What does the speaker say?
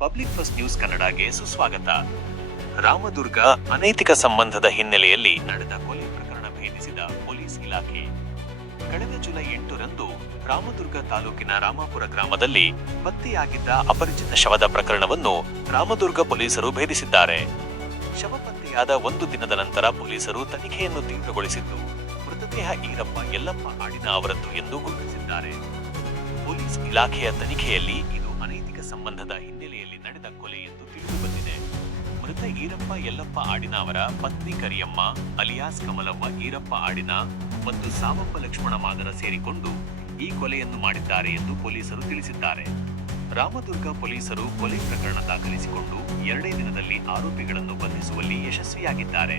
Public first news ಕನ್ನಡಗೆ ಸುಸ್ವಾಗತ. ರಾಮದುರ್ಗ ಅನೈತಿಕ ಸಂಬಂಧದ ಹಿನ್ನೆಲೆಯಲ್ಲಿ ನಡೆದ ಕೊಲೆ ಪ್ರಕರಣ ಭೇದಿಸಿದ ಪೊಲೀಸ್ ಇಲಾಖೆ. ಕಳೆದ ಜುಲೈ ಎಂಟರಂದು ರಾಮದುರ್ಗ ತಾಲೂಕಿನ ರಾಮಾಪುರ ಗ್ರಾಮದಲ್ಲಿ ಪತ್ತೆಯಾಗಿದ್ದ ಅಪರಿಚಿತ ಶವದ ಪ್ರಕರಣವನ್ನು ರಾಮದುರ್ಗ ಪೊಲೀಸರು ಭೇದಿಸಿದ್ದಾರೆ. ಶವ ಪತ್ತೆಯಾದ ಒಂದು ದಿನದ ನಂತರ ಪೊಲೀಸರು ತನಿಖೆಯನ್ನು ತೀವ್ರಗೊಳಿಸಿದ್ದು, ಮೃತದೇಹ ಈರಪ್ಪ ಯಲ್ಲಪ್ಪ ಆಡಿನ ಅವರದ್ದು ಎಂದು ಗುರುತಿಸಿದ್ದಾರೆ. ಪೊಲೀಸ್ ಇಲಾಖೆಯ ತನಿಖೆಯಲ್ಲಿ ಸಂಬಂಧದ ಹಿನ್ನೆಲೆಯಲ್ಲಿ ನಡೆದ ಕೊಲೆ ಎಂದು ತಿಳಿದುಬಂದಿದೆ ಮೃತ ಈರಪ್ಪ ಯಲ್ಲಪ್ಪ ಆಡಿನ ಅವರ ಪತ್ನಿ ಕರಿಯಮ್ಮ ಅಲಿಯಾಸ್ ಕಮಲಮ್ಮ ಈರಪ್ಪ ಆಡಿನ ಮತ್ತು ಸಾವಪ್ಪ ಲಕ್ಷ್ಮಣ ಮಾದರ ಸೇರಿಕೊಂಡು ಈ ಕೊಲೆಯನ್ನು ಮಾಡಿದ್ದಾರೆ ಎಂದು ಪೊಲೀಸರು ತಿಳಿಸಿದ್ದಾರೆ ರಾಮದುರ್ಗ ಪೊಲೀಸರು ಕೊಲೆ ಪ್ರಕರಣ ದಾಖಲಿಸಿಕೊಂಡು ಎರಡೇ ದಿನದಲ್ಲಿ ಆರೋಪಿಗಳನ್ನು ಬಂಧಿಸುವಲ್ಲಿ ಯಶಸ್ವಿಯಾಗಿದ್ದಾರೆ.